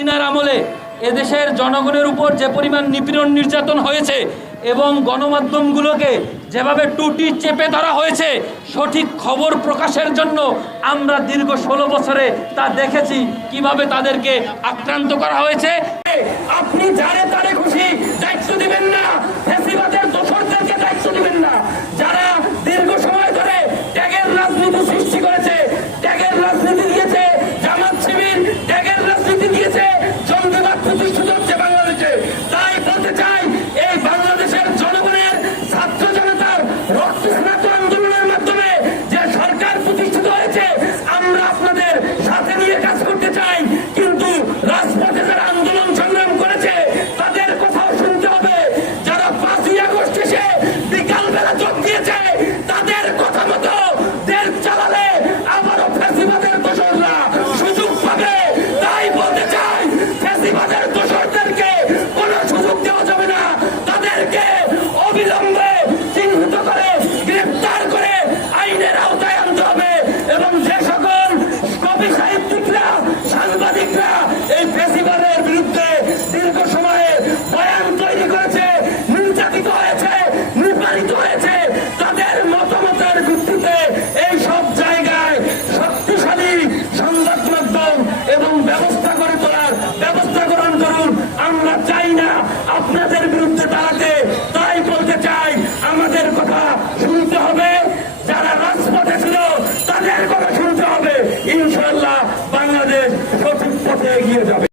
হাসিনার আমলে এদেশের জনগণের উপর যে পরিমাণ নিপীড়ন নির্যাতন হয়েছে এবং গণমাধ্যমগুলোকে যেভাবে টুটি চেপে ধরা হয়েছে, সঠিক খবর প্রকাশের জন্য আমরা দীর্ঘ ষোলো বছরে তা দেখেছি। কীভাবে তাদেরকে আক্রান্ত করা হয়েছে? ইনশাল্লাহ বাংলাদেশ সঠিক পথে এগিয়ে যাবে।